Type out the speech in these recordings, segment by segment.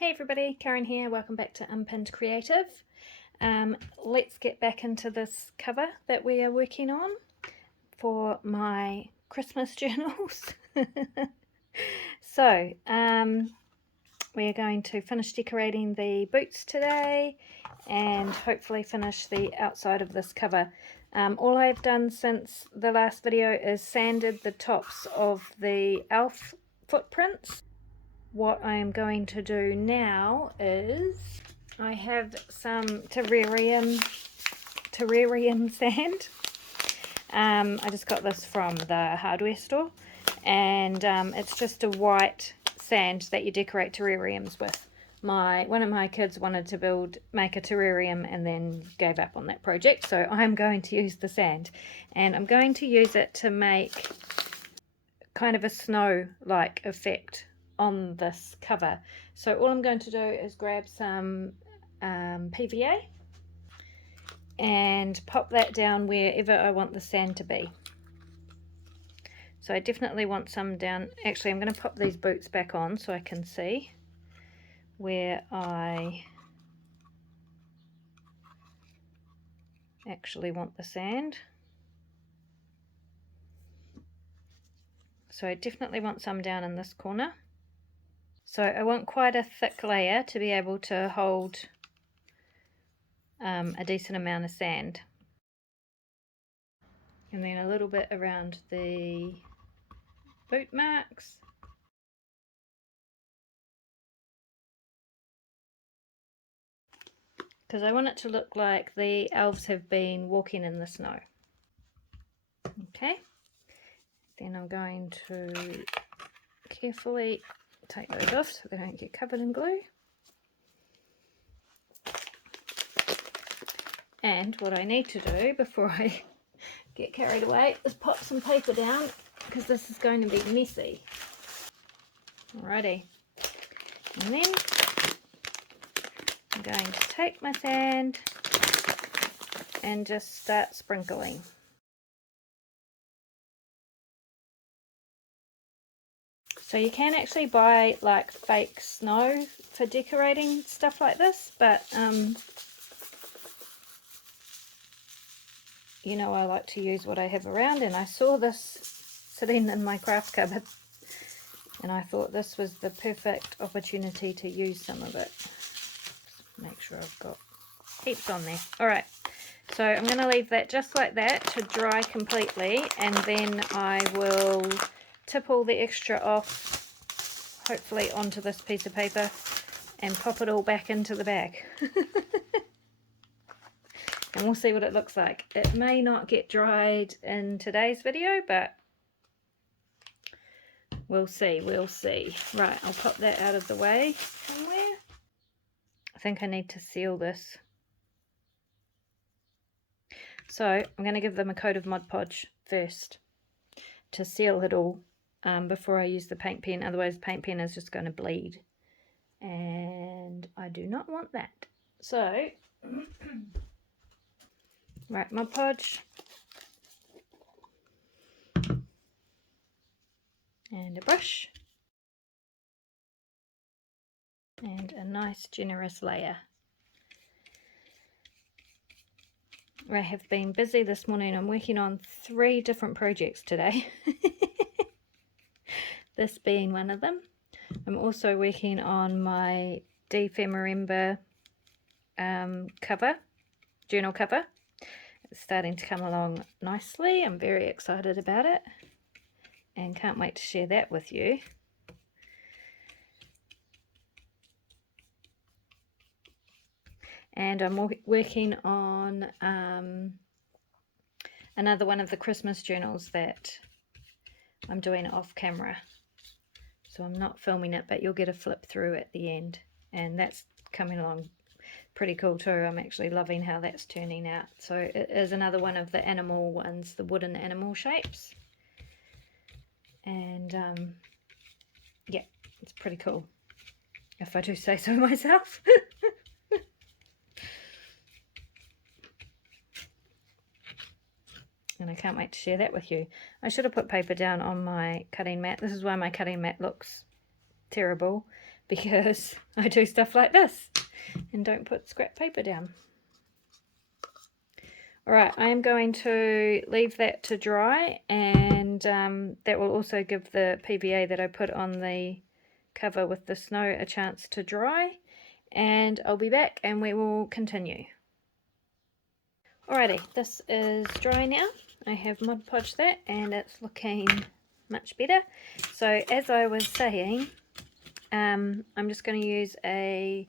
Hey everybody, Karen here. Welcome back to Unpinned Creative. Let's get back into this cover that we are working on for my Christmas journals. So, we're going to finish decorating the boots today and hopefully finish the outside of this cover. All I've done since the last video is sanded the tops of the elf footprints. What I am going to do now is I have some terrarium sand. I just got this from the hardware store, and it's just a white sand that you decorate terrariums with. One of my kids wanted to make a terrarium and then gave up on that project, so I'm going to use the sand, and I'm going to use it to make kind of a snow-like effect on this cover. So all I'm going to do is grab some PVA and pop that down wherever I want the sand to be. So I definitely want some down. Actually, I'm going to pop these boots back on so I can see where I actually want the sand. So I definitely want some down in this corner. So I want quite a thick layer to be able to hold a decent amount of sand. And then a little bit around the boot marks. Because I want it to look like the elves have been walking in the snow. Okay, then I'm going to carefully take those off so they don't get covered in glue. And what I need to do before I get carried away is pop some paper down, because this is going to be messy. Alrighty, and then I'm going to take my sand and just start sprinkling. So you can actually buy like fake snow for decorating stuff like this, but you know, I like to use what I have around, and I saw this sitting in my craft cupboard and I thought this was the perfect opportunity to use some of it. Just make sure I've got heaps on there. Alright, so I'm going to leave that just like that to dry completely, and then I will tip all the extra off, hopefully onto this piece of paper, and pop it all back into the bag. And we'll see what it looks like. It may not get dried in today's video, but we'll see, we'll see. Right, I'll pop that out of the way somewhere. I think I need to seal this. So I'm going to give them a coat of Mod Podge first to seal it all before I use the paint pen. Otherwise the paint pen is just going to bleed, and I do not want that. So right, Mod Podge and a brush and a nice generous layer. I have been busy this morning. I'm working on 3 different projects today. This being one of them. I'm also working on my Defemember cover, journal cover. It's starting to come along nicely. I'm very excited about it and can't wait to share that with you. And I'm working on another one of the Christmas journals that I'm doing off camera. So I'm not filming it, but you'll get a flip through at the end. And that's coming along pretty cool too. I'm actually loving how that's turning out. So it is another one of the animal ones, the wooden animal shapes. And yeah, it's pretty cool, if I do say so myself. And I can't wait to share that with you. I should have put paper down on my cutting mat. This is why my cutting mat looks terrible because I do stuff like this and don't put scrap paper down. Alright, I am going to leave that to dry, and that will also give the PVA that I put on the cover with the snow a chance to dry, and I'll be back and we will continue. Alrighty, this is dry now. I have Mod Podged that and it's looking much better. So as I was saying, I'm just going to use a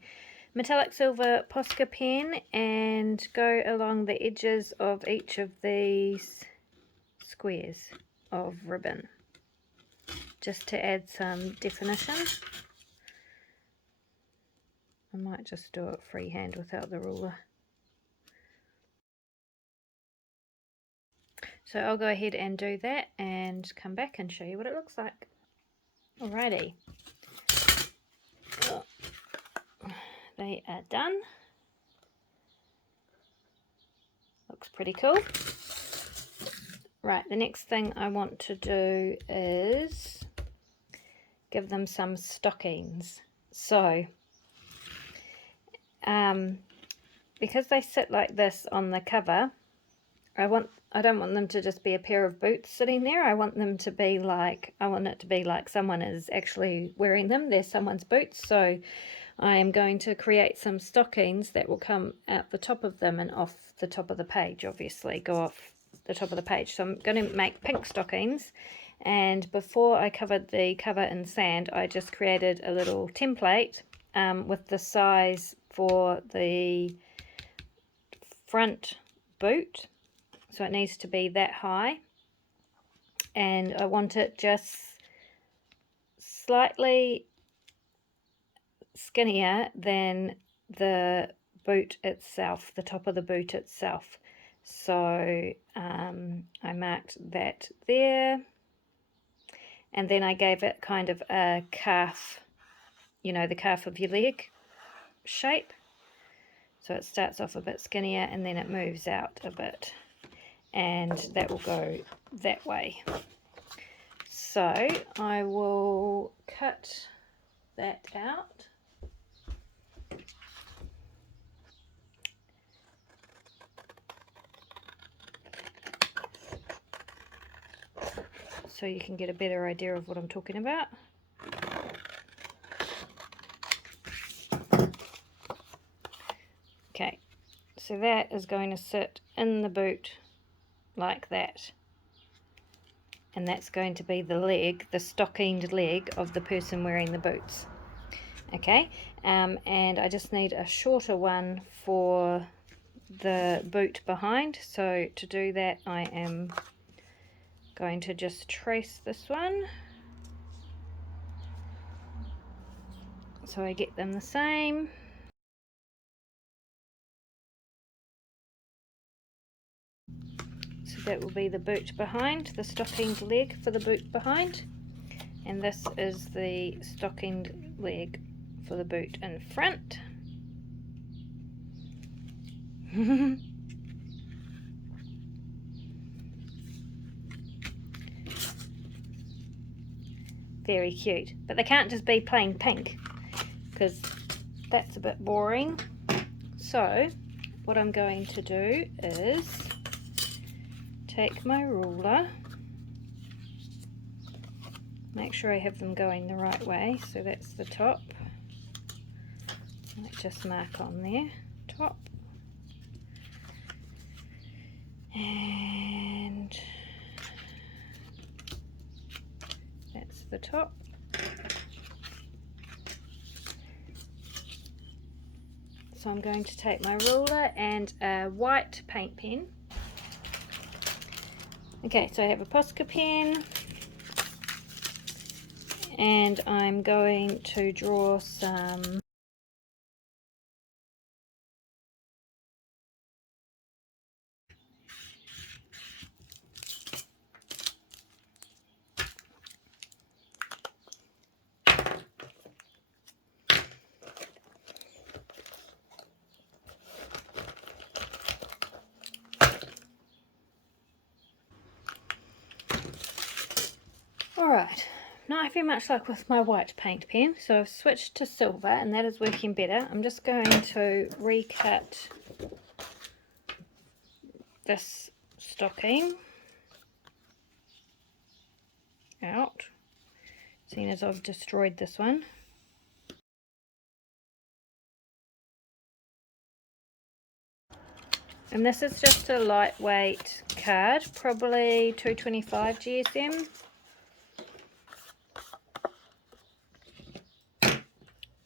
metallic silver Posca pen and go along the edges of each of these squares of ribbon just to add some definition. I might just do it freehand without the ruler. So I'll go ahead and do that and come back and show you what it looks like. Alrighty. Oh, they are done. Looks pretty cool. Right, the next thing I want to do is give them some stockings. So, because they sit like this on the cover, I don't want them to just be a pair of boots sitting there. I want them to be like, I want it to be like someone is actually wearing them. They're someone's boots. So I am going to create some stockings that will come out the top of them and off the top of the page, obviously, go off the top of the page. So I'm going to make pink stockings. And before I covered the cover in sand, I just created a little template with the size for the front boot. So it needs to be that high, and I want it just slightly skinnier than the boot itself, the top of the boot itself. So I marked that there, and then I gave it kind of a calf, you know, the calf of your leg shape. So it starts off a bit skinnier and then it moves out a bit, and that will go that way. So I will cut that out. So you can get a better idea of what I'm talking about. Okay, so that is going to sit in the boot like that, and that's going to be the leg, the stockinged leg of the person wearing the boots. Okay, and I just need a shorter one for the boot behind. So to do that, I am going to just trace this one so I get them the same. So that will be the boot behind, the stockinged leg for the boot behind, and this is the stockinged leg for the boot in front. Very cute, but they can't just be plain pink because that's a bit boring. So what I'm going to do is take my ruler, make sure I have them going the right way. So that's the top. I'll just mark on there, top, and that's the top. So I'm going to take my ruler and a white paint pen. Okay, so I have a Posca pen, and I'm going to draw some Alright, not having much luck with my white paint pen, so I've switched to silver and that is working better. I'm just going to recut this stocking out, seeing as I've destroyed this one. And this is just a lightweight card, probably 225 GSM.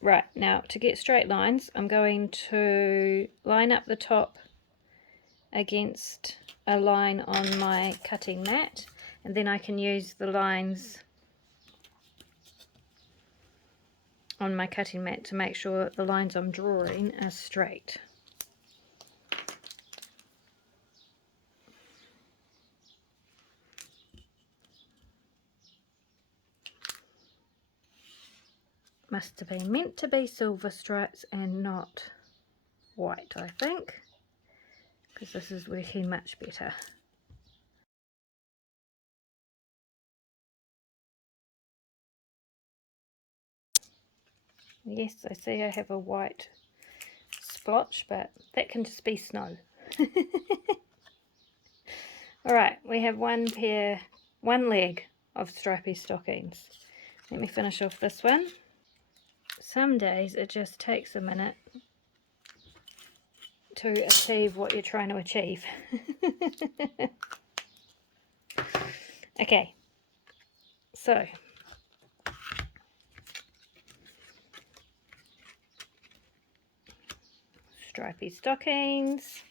Right, now to get straight lines, I'm going to line up the top against a line on my cutting mat, and then I can use the lines on my cutting mat to make sure the lines I'm drawing are straight. Must have been meant to be silver stripes and not white, I think, because this is working much better. Yes, I see I have a white splotch, but that can just be snow. Alright, we have one leg of stripy stockings. Let me finish off this one. Some days it just takes a minute to achieve what you're trying to achieve. Okay, so stripy stockings.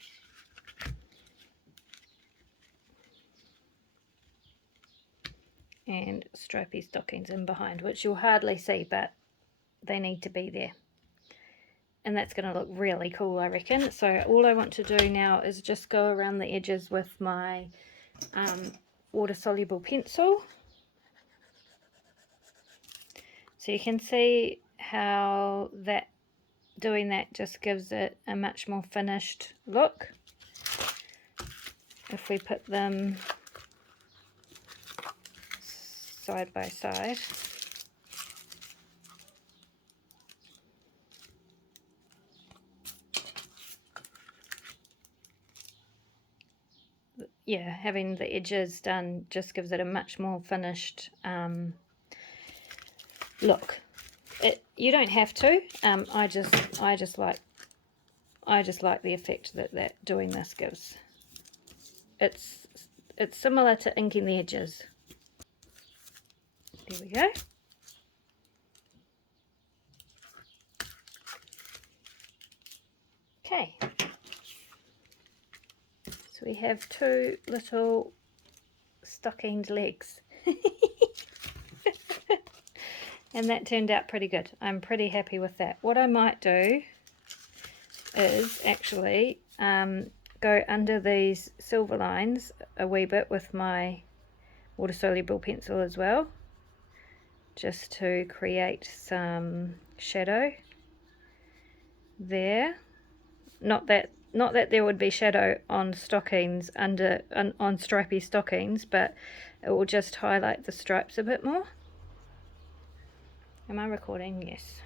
And stripy stockings in behind, which you'll hardly see, but they need to be there. And that's going to look really cool, I reckon. So all I want to do now is just go around the edges with my water-soluble pencil. So you can see how doing that just gives it a much more finished look. If we put them side by side. Yeah, having the edges done just gives it a much more finished look. You don't have to. I just like the effect that doing this gives. It's similar to inking the edges. There we go. Okay. So we have two little stockinged legs. And that turned out pretty good. I'm pretty happy with that. What I might do is actually go under these silver lines a wee bit with my water-soluble pencil as well, just to create some shadow there. Not that there would be shadow on stockings on stripy stockings, but it will just highlight the stripes a bit more. Am I recording? Yes.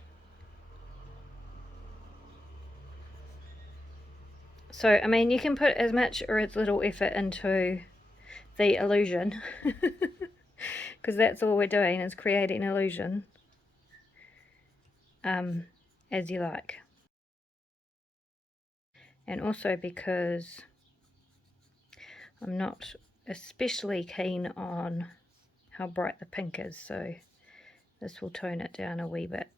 So, I mean, you can put as much or as little effort into the illusion, because that's all we're doing is creating illusion, as you like. And also because I'm not especially keen on how bright the pink is, so this will tone it down a wee bit.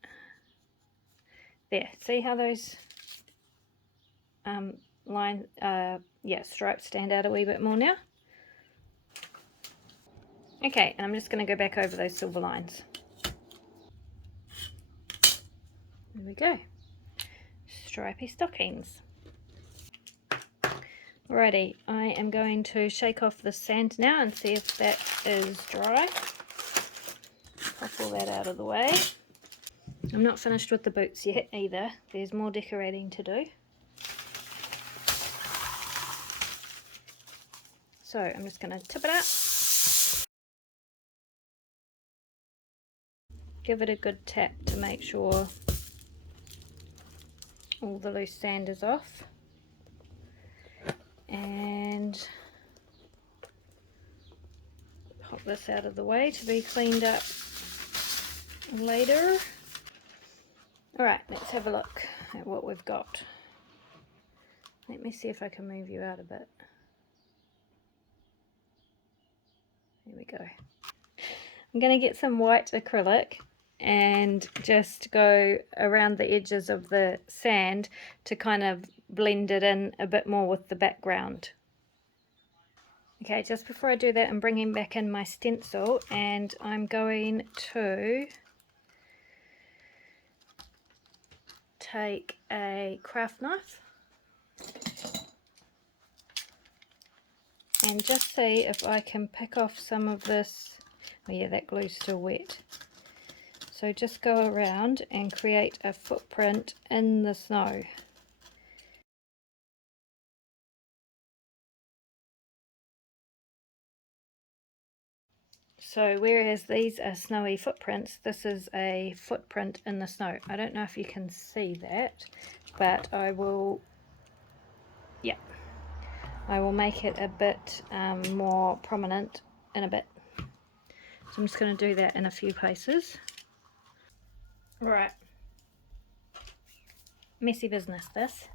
There, see how those stripes stand out a wee bit more now? Okay, and I'm just going to go back over those silver lines. There we go. Stripy stockings. Alrighty, I am going to shake off the sand now and see if that is dry. Pop all that out of the way. I'm not finished with the boots yet either. There's more decorating to do. So I'm just going to tip it up. give it a good tap to make sure all the loose sand is off. And pop this out of the way to be cleaned up later. Alright, let's have a look at what we've got. Let me see if I can move you out a bit. There we go. I'm going to get some white acrylic and just go around the edges of the sand to kind of blend it in a bit more with the background. Okay, just before I do that, I'm bringing back in my stencil and I'm going to take a craft knife and just see if I can pick off some of this. Oh yeah, that glue's still wet. So just go around and create a footprint in the snow. So whereas these are snowy footprints, this is a footprint in the snow. I don't know if you can see that, but I will, yeah, I will make it a bit more prominent in a bit. So I'm just going to do that in a few places. Right, messy business this.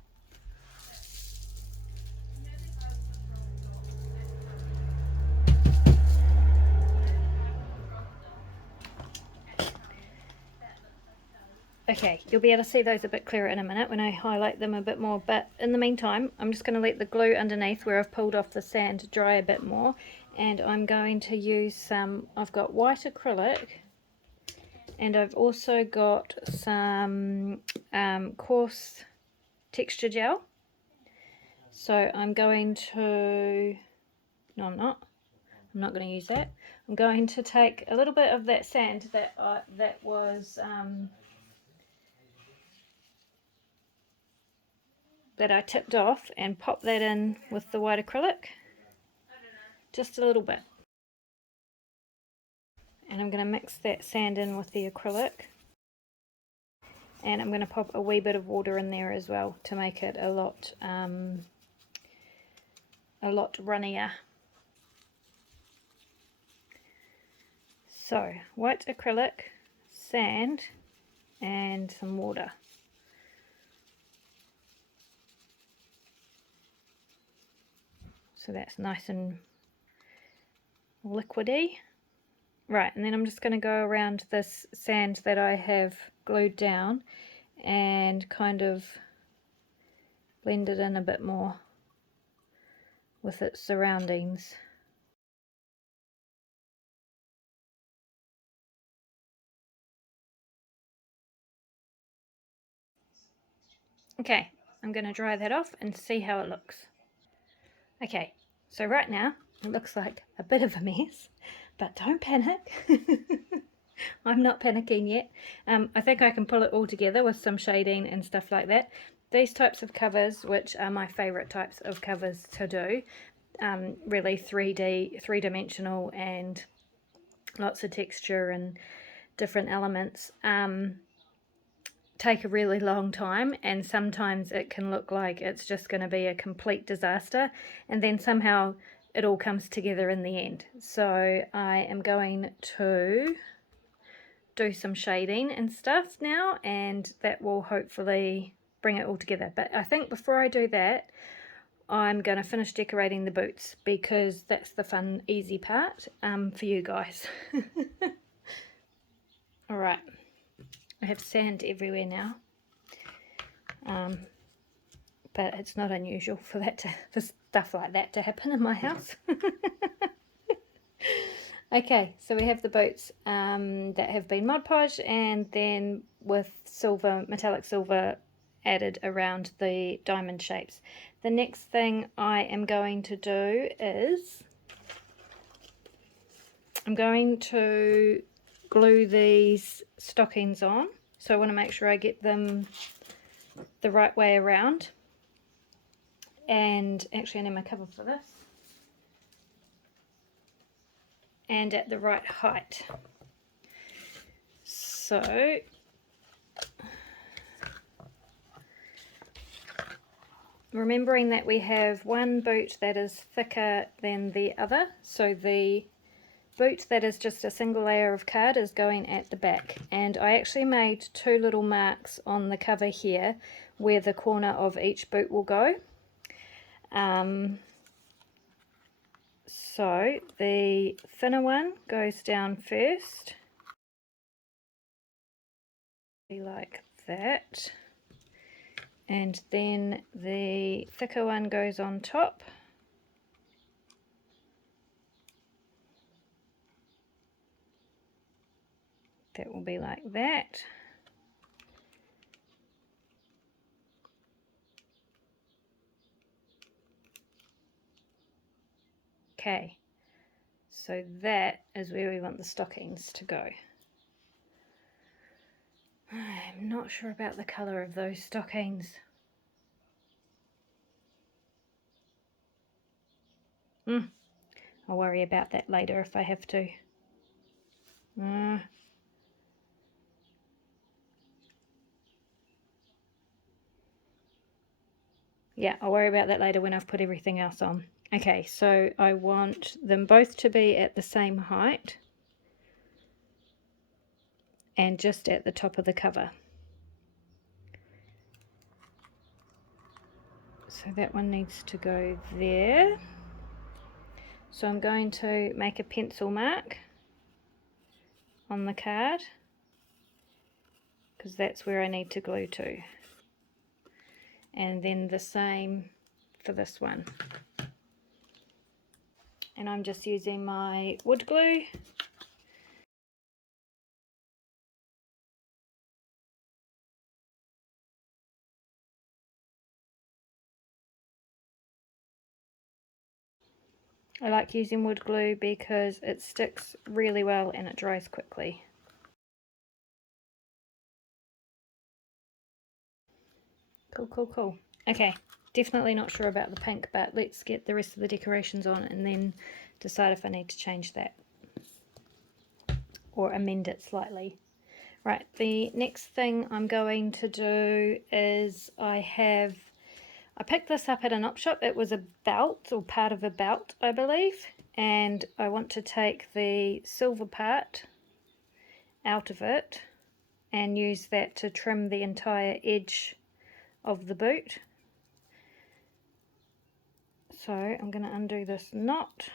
Okay, you'll be able to see those a bit clearer in a minute when I highlight them a bit more, but in the meantime I'm just going to let the glue underneath where I've pulled off the sand dry a bit more, and I'm going to use some, I've got white acrylic and I've also got some coarse texture gel. So I'm going to, no I'm not going to use that. I'm going to take a little bit of that sand that was that I tipped off and pop that in with the white acrylic, just a little bit. And I'm going to mix that sand in with the acrylic, and I'm going to pop a wee bit of water in there as well to make it a lot runnier. So white acrylic, sand and some water. So that's nice and liquidy. Right, and then I'm just going to go around this sand that I have glued down and kind of blend it in a bit more with its surroundings. Okay, I'm going to dry that off and see how it looks. Okay, so right now it looks like a bit of a mess, but don't panic. I'm not panicking yet. I think I can pull it all together with some shading and stuff like that. These types of covers, which are my favourite types of covers to do, really 3D, three-dimensional and lots of texture and different elements, take a really long time, and sometimes it can look like it's just going to be a complete disaster, and then somehow it all comes together in the end. So I am going to do some shading and stuff now, and that will hopefully bring it all together. But I think before I do that, I'm going to finish decorating the boots, because that's the fun, easy part for you guys. Alright, I have sand everywhere now, but it's not unusual for stuff like that to happen in my house. Okay, so we have the boots that have been Mod Podge, and then with silver, metallic silver added around the diamond shapes. The next thing I am going to do is I'm going to glue these stockings on. So I want to make sure I get them the right way around. And actually I need my cover for this. And at the right height. So remembering that we have one boot that is thicker than the other, so the boot that is just a single layer of card is going at the back, and I actually made two little marks on the cover here where the corner of each boot will go. So the thinner one goes down first, like that, and then the thicker one goes on top. That will be like that. Okay, so that is where we want the stockings to go. I'm not sure about the colour of those stockings. I'll worry about that later if I have to. Yeah, I'll worry about that later when I've put everything else on. Okay, so I want them both to be at the same height and just at the top of the cover. So that one needs to go there. So I'm going to make a pencil mark on the card because that's where I need to glue to. And then the same for this one. And I'm just using my wood glue. I like using wood glue because it sticks really well and it dries quickly. Cool, cool, cool. Okay, definitely not sure about the pink, but let's get the rest of the decorations on and then decide if I need to change that or amend it slightly. Right, the next thing I'm going to do is I picked this up at an op shop. It was a belt, or part of a belt, I believe, and I want to take the silver part out of it and use that to trim the entire edge of the boot. So I'm going to undo this knot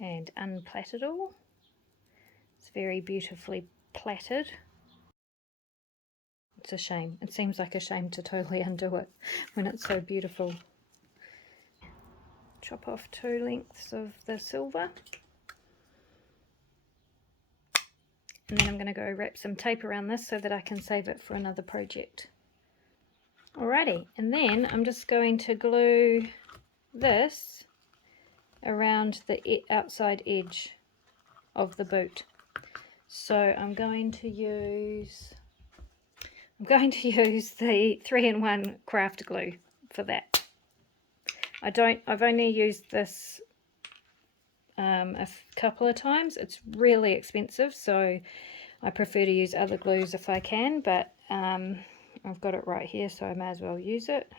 and unplait it all. It's very beautifully plaited. It's a shame. It seems like a shame to totally undo it when it's so beautiful. Chop off 2 lengths of the silver. And then I'm going to go wrap some tape around this so that I can save it for another project. Alrighty, and then I'm just going to glue this around the outside edge of the boot. So I'm going to use the 3-in-1 craft glue for that. I've only used this a couple of times. It's really expensive, so I prefer to use other glues if I can, but I've got it right here, so I may as well use it.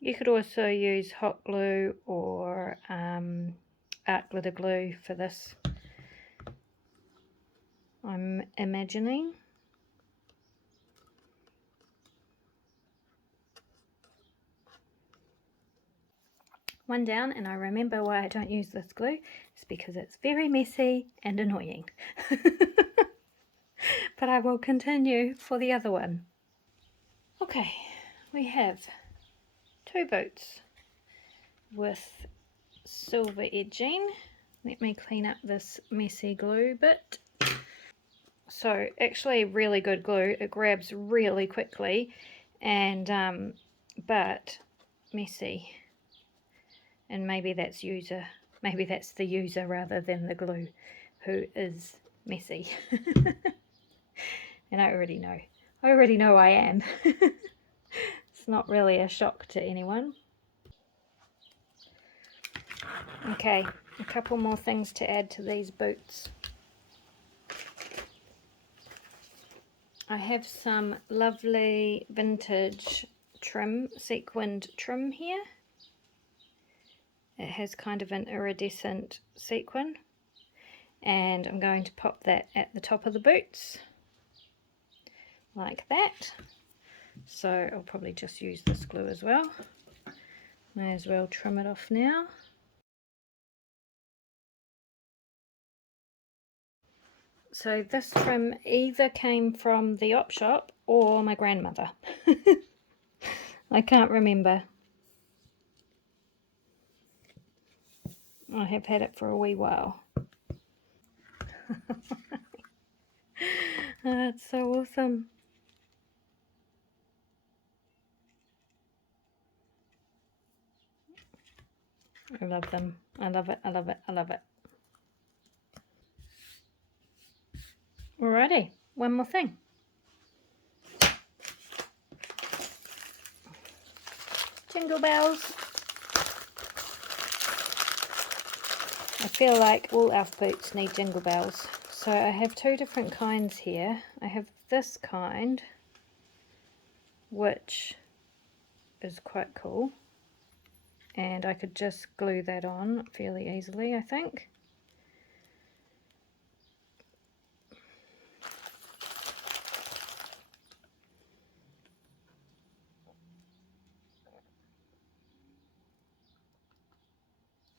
You could also use hot glue or art glitter glue for this, I'm imagining. One down, and I remember why I don't use this glue. It's because it's very messy and annoying. But I will continue for the other one. Okay, we have 2 boots with silver edging. Let me clean up this messy glue bit. So actually really good glue. It grabs really quickly, and but messy. And maybe that's the user rather than the glue who is messy. And I already know I am. It's not really a shock to anyone. Okay, a couple more things to add to these boots. I have some lovely vintage trim, sequined trim here. It has kind of an iridescent sequin, and I'm going to pop that at the top of the boots like that. So I'll probably just use this glue as well. May as well trim it off now. So this trim either came from the op shop or my grandmother. I can't remember. I have had it for a wee while. It's so awesome. I love them. I love it. I love it. I love it. Alrighty, one more thing. Jingle bells. I feel like all elf boots need jingle bells. So I have two different kinds here. I have this kind, which is quite cool. And I could just glue that on fairly easily, I think.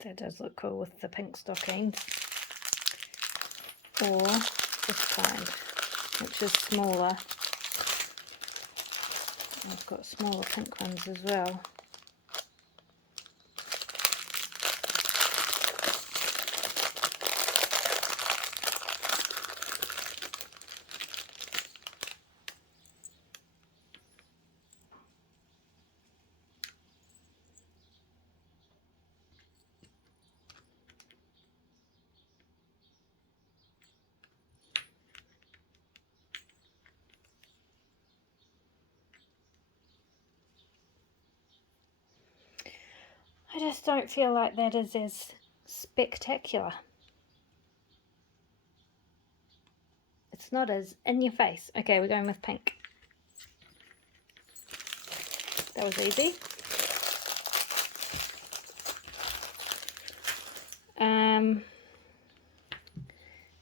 That does look cool with the pink stockings. Or this kind, which is smaller. I've got smaller pink ones as well. I just don't feel like that is as spectacular. It's not as in your face. Okay, we're going with pink. That was easy.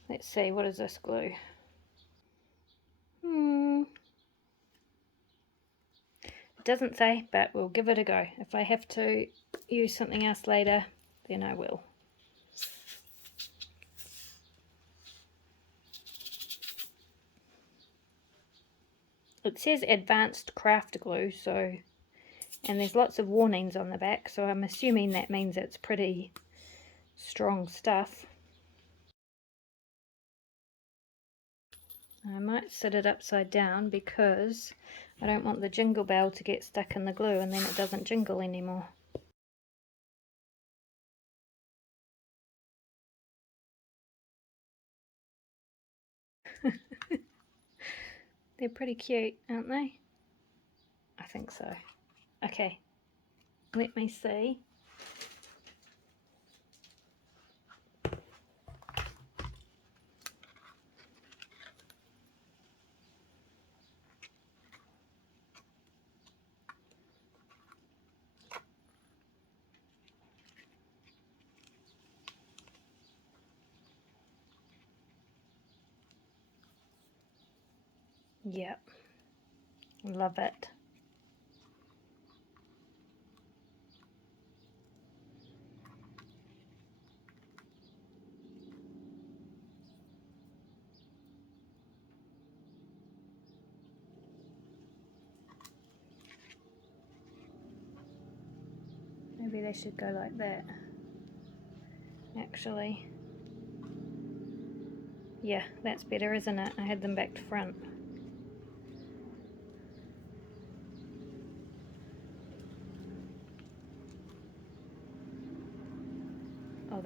Let's see, what is this glue? It doesn't say, but we'll give it a go. If I have to use something else later, then I will. It says advanced craft glue, so, and there's lots of warnings on the back, so I'm assuming that means it's pretty strong stuff. I might sit it upside down because I don't want the jingle bell to get stuck in the glue and then it doesn't jingle anymore. They're pretty cute, aren't they? I think so. Okay, let me see. Yep, love it. Maybe they should go like that. Actually, yeah, that's better, isn't it? I had them back to front. Oh,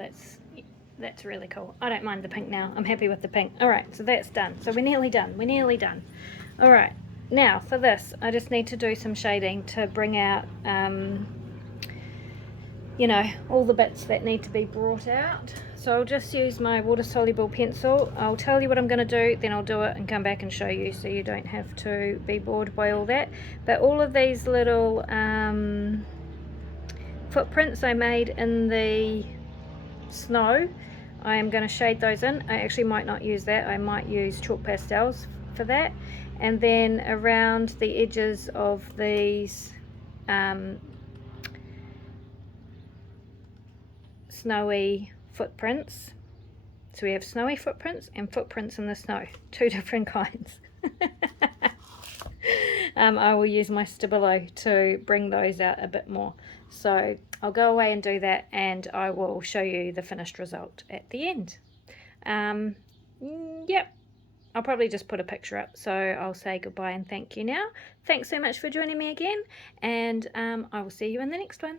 that's really cool. I don't mind the pink now. I'm happy with the pink. Alright, so that's done. So we're nearly done. We're nearly done. Alright, now for this, I just need to do some shading to bring out you know, all the bits that need to be brought out. So I'll just use my water-soluble pencil. I'll tell you what I'm going to do, then I'll do it and come back and show you, so you don't have to be bored by all that. But all of these little footprints I made in the snow, I am going to shade those in. I actually might not use that. I might use chalk pastels for that. And then around the edges of these snowy footprints. So we have snowy footprints and footprints in the snow, two different kinds. I will use my Stabilo to bring those out a bit more. So I'll go away and do that, and I will show you the finished result at the end. Yep, I'll probably just put a picture up. So I'll say goodbye and thank you now. Thanks so much for joining me again, and I will see you in the next one.